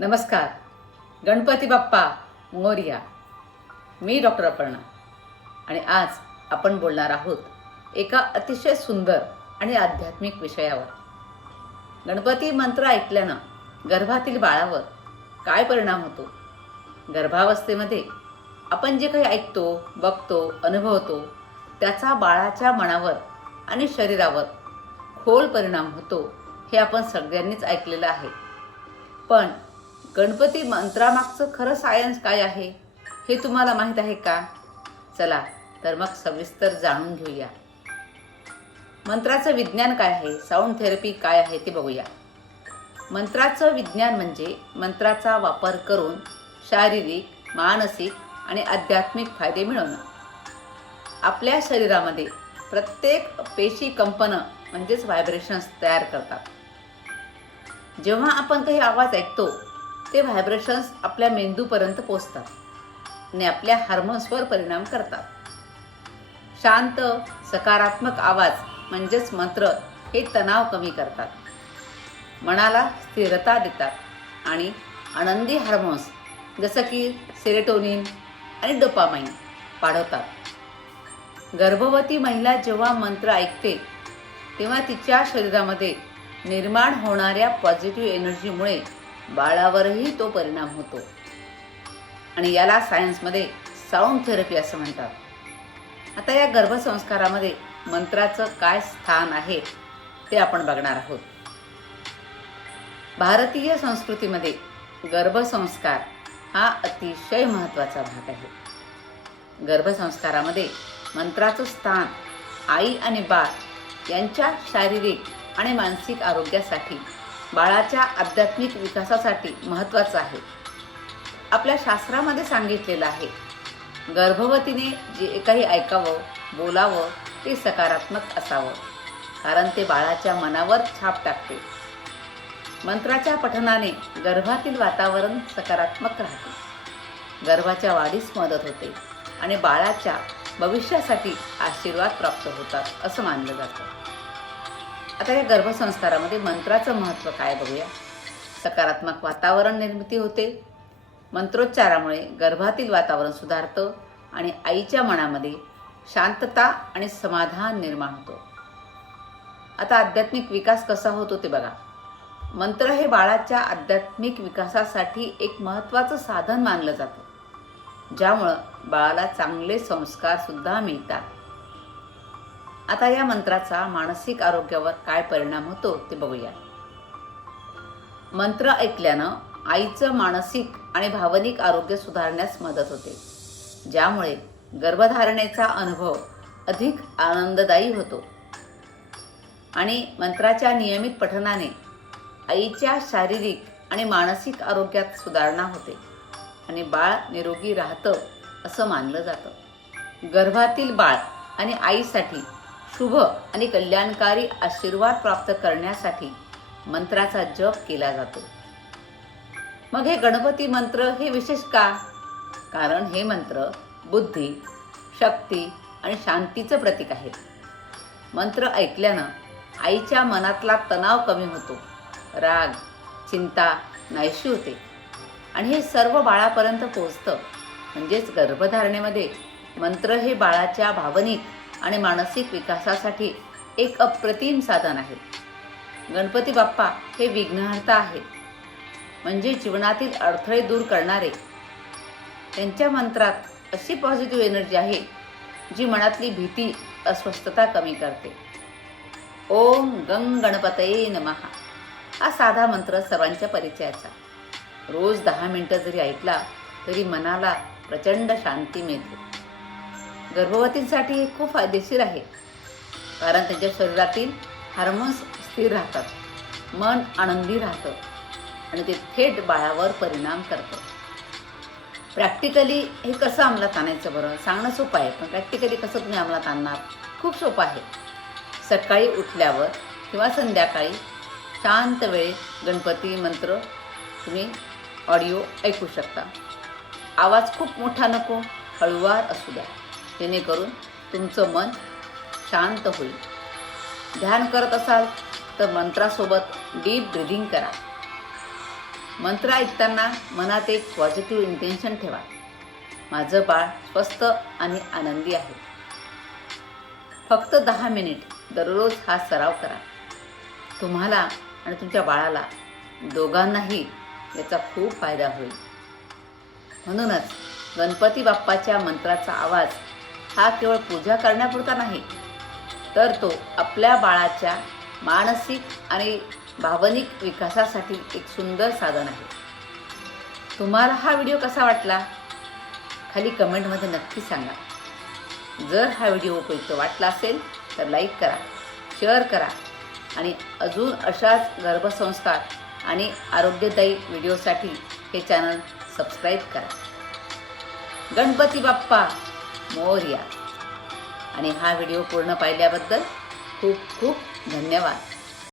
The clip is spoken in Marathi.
नमस्कार. गणपती बाप्पा मोरिया. मी डॉक्टर अपर्णा. आणि आज आपण बोलणार आहोत एका अतिशय सुंदर आणि आध्यात्मिक विषयावर. गणपती मंत्र ऐकल्यानं गर्भातील बाळावर काय परिणाम होतो? गर्भावस्थेमध्ये आपण जे काही ऐकतो बघतो अनुभवतो त्याचा बाळाच्या मनावर आणि शरीरावर खोल परिणाम होतो हे आपण सगळ्यांनीच ऐकलेलं आहे. पण गणपती मंत्रामागचं खरं सायन्स काय आहे हे तुम्हाला माहीत आहे का? चला तर मग सविस्तर जाणून घेऊया. मंत्राचं विज्ञान काय आहे? साऊंड थेरपी काय आहे ते बघूया. मंत्राचं विज्ञान म्हणजे मंत्राचा वापर करून शारीरिक मानसिक आणि आध्यात्मिक फायदे मिळवणं. आपल्या शरीरामध्ये प्रत्येक पेशी कंपनं म्हणजेच व्हायब्रेशन्स तयार करतात. जेव्हा आपण काही आवाज ऐकतो ते व्हायब्रेशन्स आपल्या मेंदूपर्यंत पोचतात. आणि आपल्या हार्मोन्सवर परिणाम करतात. शांत सकारात्मक आवाज म्हणजेच मंत्र हे तणाव कमी करतात. मनाला स्थिरता देतात. आणि आनंदी हार्मोन्स जसं की सेरेटोनिन आणि डोपामाइन वाढवतात. गर्भवती महिला जेव्हा मंत्र ऐकते तेव्हा तिच्या शरीरामध्ये निर्माण होणाऱ्या पॉझिटिव्ह एनर्जीमुळे बाळावरही तो परिणाम होतो. आणि याला सायन्समध्ये साऊंड थेरपी असं म्हणतात. आता या गर्भसंस्कारामध्ये मंत्राचं काय स्थान आहे ते आपण बघणार आहोत. भारतीय संस्कृतीमध्ये गर्भसंस्कार हा अतिशय महत्त्वाचा भाग आहे. गर्भसंस्कारामध्ये मंत्राचं स्थान आई आणि बाळ यांच्या शारीरिक आणि मानसिक आरोग्यासाठी बाळाच्या आध्यात्मिक विकासासाठी महत्त्वाचं आहे. आपल्या शास्त्रामध्ये सांगितलेलं आहे गर्भवतीने जे काही ऐकावं बोलावं ते सकारात्मक असावं कारण ते बाळाच्या मनावर छाप टाकते. मंत्राच्या पठनाने गर्भातील वातावरण सकारात्मक राहते. गर्भाच्या वाढीस मदत होते आणि बाळाच्या भविष्यासाठी आशीर्वाद प्राप्त होतात असं मानलं जातं. आता या गर्भसंस्कारामध्ये मंत्राचं महत्त्व काय बघूया? सकारात्मक वातावरण निर्मिती होते. मंत्रोच्चारामुळे गर्भातील वातावरण सुधारतं आणि आईच्या मनामध्ये शांतता आणि समाधान निर्माण होतो. आता आध्यात्मिक विकास कसा होतो ते बघा. मंत्र हे बाळाच्या आध्यात्मिक विकासासाठी एक महत्त्वाचं साधन मानलं जातं. ज्यामुळं बाळाला चांगले संस्कारसुद्धा मिळतात. आता या मंत्राचा मानसिक आरोग्यावर काय परिणाम होतो ते बघूया. मंत्र ऐकल्यानं आईचं मानसिक आणि भावनिक आरोग्य सुधारण्यास मदत होते. ज्यामुळे गर्भधारणेचा अनुभव अधिक आनंददायी होतो. आणि मंत्राच्या नियमित पठनाने आईच्या शारीरिक आणि मानसिक आरोग्यात सुधारणा होते आणि बाळ निरोगी राहतं असं मानलं जातं. गर्भातील बाळ आणि आईसाठी शुभ आणि कल्याणकारी आशीर्वाद प्राप्त करण्यासाठी मंत्राचा जप केला जातो. मग हे गणपती मंत्र हे विशेष का? कारण हे मंत्र बुद्धी शक्ती आणि शांतीचं प्रतीक आहे. मंत्र ऐकल्यानं आईच्या मनातला तणाव कमी होतो. राग चिंता नाहीशी होते. आणि हे सर्व बाळापर्यंत पोचतं म्हणजेच गर्भधारणेमध्ये मंत्र हे बाळाच्या भावनिक आणि मानसिक विकासासाठी एक अप्रतिम साधन आहे. गणपती बाप्पा हे विघ्नहर्ता आहेत. म्हणजे जीवनातील अडथळे दूर करणारे. त्यांच्या मंत्रात अशी पॉझिटिव्ह एनर्जी आहे जी मनातली भीती अस्वस्थता कमी करते. ओम गंग गणपतये नमहा हा साधा मंत्र सर्वांच्या परिचयाचा. रोज दहा मिनटं जरी ऐकला तरी मनाला प्रचंड शांती मिळते. गर्भवतींसाठी हे खूप फायदेशीर आहे. कारण त्यांच्या शरीरातील हार्मोन्स स्थिर राहतात. मन आनंदी राहतं. आणि ते थेट बाळावर परिणाम करतं. प्रॅक्टिकली हे कसं अंमलात आणायचं बरं? सांगणं सोपं आहे पण प्रॅक्टिकली कसं तुम्ही अंमलात आणणार? खूप सोपं आहे. सकाळी उठल्यावर किंवा संध्याकाळी शांत वेळी गणपती मंत्र तुम्ही ऑडिओ ऐकू शकता. आवाज खूप मोठा नको हळुवार असू द्या. जेणेकरून तुमचं मन शांत होईल. ध्यान करत असाल तर मंत्रासोबत डीप ब्रिदिंग करा. मंत्र ऐकताना मनात एक पॉझिटिव्ह इंटेन्शन ठेवा. माझं बाळ स्वस्त आणि आनंदी आहे. फक्त दहा मिनिट दररोज हा सराव करा. तुम्हाला आणि तुमच्या बाळाला दोघांनाही याचा खूप फायदा होईल. म्हणूनच गणपती बाप्पाच्या मंत्राचा आवाज हा केवळ पूजा करण्यापुरता नाही तर तो आपल्या बाळाच्या मानसिक आणि भावनिक विकासासाठी एक सुंदर साधन आहे. तुम्हाला हा व्हिडिओ कसा वाटला? खाली कमेंटमध्ये नक्की सांगा. जर हा व्हिडिओ उपयुक्त वाटला असेल तर लाईक करा शेअर करा आणि अजून अशाच गर्भसंस्कार आणि आरोग्यदायी व्हिडिओसाठी हे चॅनल सबस्क्राईब करा. गणपती बाप्पा! मोरया आणि हा व्हिडिओ पूर्ण पाहिल्याबद्दल खूप खूप धन्यवाद.